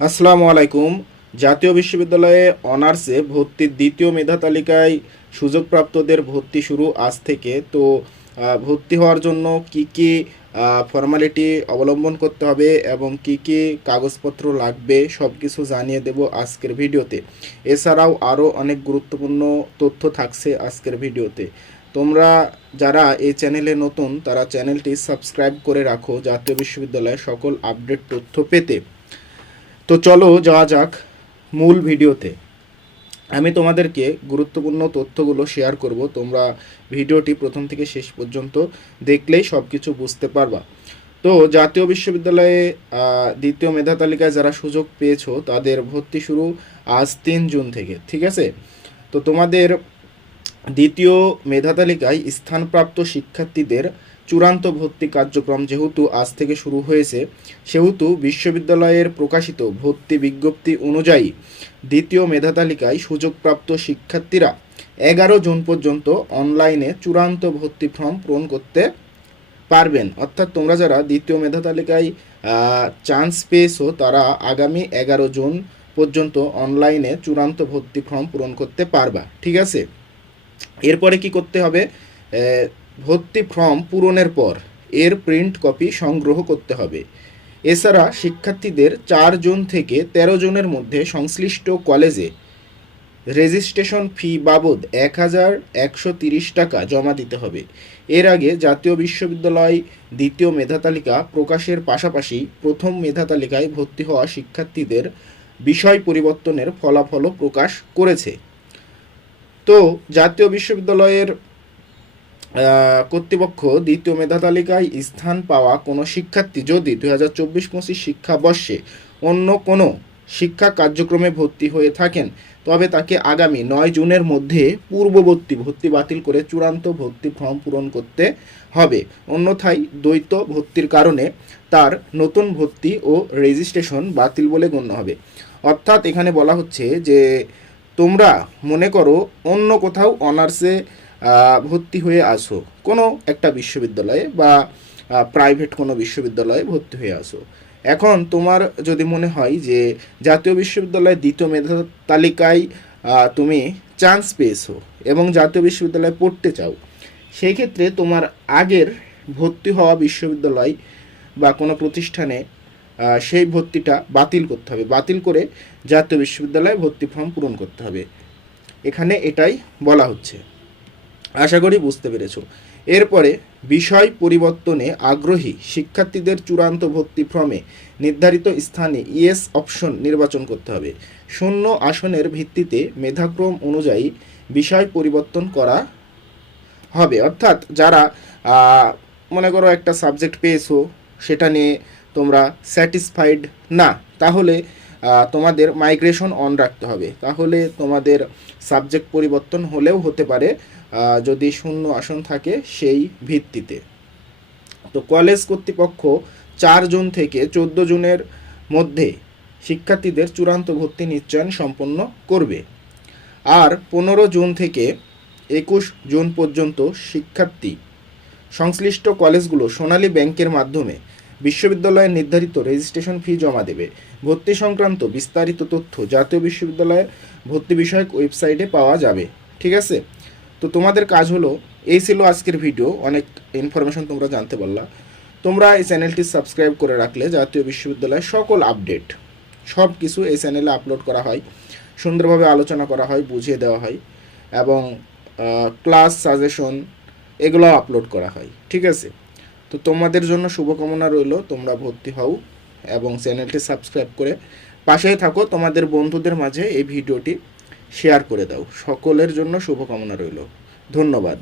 আসসালামু আলাইকুম। জাতীয় বিশ্ববিদ্যালয়ে অনার্সে ভর্তির দ্বিতীয় মেধা তালিকায় সুযোগপ্রাপ্তদের ভর্তি শুরু আজ থেকে। তো ভর্তি হওয়ার জন্য কি কি ফর্মালিটি অবলম্বন করতে হবে এবং কি কি কাগজপত্র লাগবে সব কিছু জানিয়ে দেব আজকের ভিডিওতে। এছাড়াও আরও অনেক গুরুত্বপূর্ণ তথ্য থাকছে আজকের ভিডিওতে। তোমরা যারা এই চ্যানেলে নতুন তারা চ্যানেলটি সাবস্ক্রাইব করে রাখো জাতীয় বিশ্ববিদ্যালয়ের সকল আপডেট তথ্য পেতে। তো চলো যাওয়া যাক মূল ভিডিওতে। আমি তোমাদেরকে গুরুত্বপূর্ণ তথ্যগুলো শেয়ার করব, তোমরা ভিডিওটি প্রথম থেকে শেষ পর্যন্ত দেখলেই সব কিছু বুঝতে পারবা। তো জাতীয় বিশ্ববিদ্যালয়ে দ্বিতীয় মেধা তালিকায় যারা সুযোগ পেয়েছো তাদের ভর্তি শুরু আজ 3 জুন থেকে, ঠিক আছে? তো তোমাদের দ্বিতীয় মেধা তালিকায় স্থানপ্রাপ্ত শিক্ষার্থীদের চূড়ান্ত ভর্তি কার্যক্রম যেহেতু আজ থেকে শুরু হয়েছে, সেহেতু বিশ্ববিদ্যালয়ের প্রকাশিত ভর্তি বিজ্ঞপ্তি অনুযায়ী দ্বিতীয় মেধা তালিকায় সুযোগপ্রাপ্ত শিক্ষার্থীরা 11 জুন পর্যন্ত অনলাইনে চূড়ান্ত ভর্তি ফর্ম পূরণ করতে পারবেন। অর্থাৎ তোমরা যারা দ্বিতীয় মেধা তালিকায় চান্স পেয়েছো তারা আগামী 11 জুন পর্যন্ত অনলাইনে চূড়ান্ত ভর্তি ফর্ম পূরণ করতে পারবা, ঠিক আছে? এরপরে কি করতে হবে? ভর্তি ফর্ম পূরণের পর এর প্রিন্ট কপি সংগ্রহ করতে হবে। এছাড়া শিক্ষার্থীদের 4 জুন থেকে 13 জুনের মধ্যে সংশ্লিষ্ট কলেজে রেজিস্ট্রেশন ফি বাবদ 1130 টাকা জমা দিতে হবে। এর আগে জাতীয় বিশ্ববিদ্যালয় দ্বিতীয় মেধা তালিকা প্রকাশের পাশাপাশি প্রথম মেধা তালিকায় ভর্তি হওয়া শিক্ষার্থীদের বিষয় পরিবর্তনের ফলাফলও প্রকাশ করেছে। তো জাতীয় বিশ্ববিদ্যালয়ের কর্তৃপক্ষ দ্বিতীয় মেধা তালিকায় স্থান পাওয়া কোনো শিক্ষার্থী যদি 2024-25 শিক্ষাবর্ষে অন্য কোনো শিক্ষা কার্যক্রমে ভর্তি হয়ে থাকেন তবে তাকে আগামী 9 জুনের মধ্যে পূর্ববর্তী ভর্তি বাতিল করে চূড়ান্ত ভর্তি ফর্ম পূরণ করতে হবে। অন্যথায় দ্বৈত ভর্তির কারণে তার নতুন ভর্তি ও রেজিস্ট্রেশন বাতিল বলে গণ্য হবে। অর্থাৎ এখানে বলা হচ্ছে যে তোমরা মনে করো অন্য কোথাও অনার্সে ভর্তি হয়ে আসো, কোনো একটা বিশ্ববিদ্যালয়ে বা প্রাইভেট কোনো বিশ্ববিদ্যালয়ে ভর্তি হয়ে আসো। এখন তোমার যদি মনে হয় যে জাতীয় বিশ্ববিদ্যালয়ের দ্বিতীয় মেধা তালিকায় তুমি চান্স পেয়েছো এবং জাতীয় বিশ্ববিদ্যালয়ে পড়তে চাও, সেই ক্ষেত্রে তোমার আগের ভর্তি হওয়া বিশ্ববিদ্যালয় বা কোনো প্রতিষ্ঠানে সেই ভর্তিটা বাতিল করতে হবে। বাতিল করে জাতীয় বিশ্ববিদ্যালয়ে ভর্তি ফর্ম পূরণ করতে হবে। এখানে এটাই বলা হচ্ছে। আশা করি বুঝতে পেরেছো। এরপরে বিষয় পরিবর্তনে আগ্রহী শিক্ষার্থীদের চূড়ান্ত ভর্তি ফর্মে নির্ধারিত স্থানে ইয়েস অপশন নির্বাচন করতে হবে। শূন্য আসনের ভিত্তিতে মেধাক্রম অনুযায়ী বিষয় পরিবর্তন করা হবে। অর্থাৎ যারা মনে করো একটা সাবজেক্ট পেয়েছো, সেটা নিয়ে তোমরা স্যাটিসফাইড না, তাহলে তোমাদের মাইগ্রেশন অন রাখতে হবে। তাহলে তোমাদের সাবজেক্ট পরিবর্তন হলেও হতে পারে যদি শূন্য আসন থাকে সেই ভিত্তিতে। তো কলেজ কর্তৃপক্ষ 4 জুন থেকে 14 জুনের মধ্যে শিক্ষার্থীদের চূড়ান্ত ভর্তি নিশ্চয়ন সম্পন্ন করবে। আর 15 জুন থেকে 21 জুন পর্যন্ত শিক্ষার্থী সংশ্লিষ্ট কলেজগুলো সোনালী ব্যাংকের মাধ্যমে বিশ্ববিদ্যালয়ের নির্ধারিত রেজিস্ট্রেশন ফি জমা দেবে। ভর্তি সংক্রান্ত বিস্তারিত তথ্য জাতীয় বিশ্ববিদ্যালয়ের ভর্তি বিষয়ক ওয়েবসাইটে পাওয়া যাবে, ঠিক আছে? তো তোমাদের কাজ হলো, এই ছিল আজকের ভিডিও। অনেক ইনফরমেশন তোমরা জানতে পারলা। তোমরা এই চ্যানেলটি সাবস্ক্রাইব করে রাখলে জাতীয় বিশ্ববিদ্যালয়ের সকল আপডেট সব কিছু এই চ্যানেলে আপলোড করা হয়, সুন্দরভাবে আলোচনা করা হয়, বুঝিয়ে দেওয়া হয় এবং ক্লাস সাজেশন এগুলো আপলোড করা হয়, ঠিক আছে? তো তোমাদের জন্য শুভকামনা রইল, তোমরা ভর্তি হও এবং চ্যানেলটি সাবস্ক্রাইব করে পাশেই থাকো। তোমাদের বন্ধুদের মাঝে এই ভিডিওটি শেয়ার করে দাও। সকলের জন্য শুভকামনা রইল। ধন্যবাদ।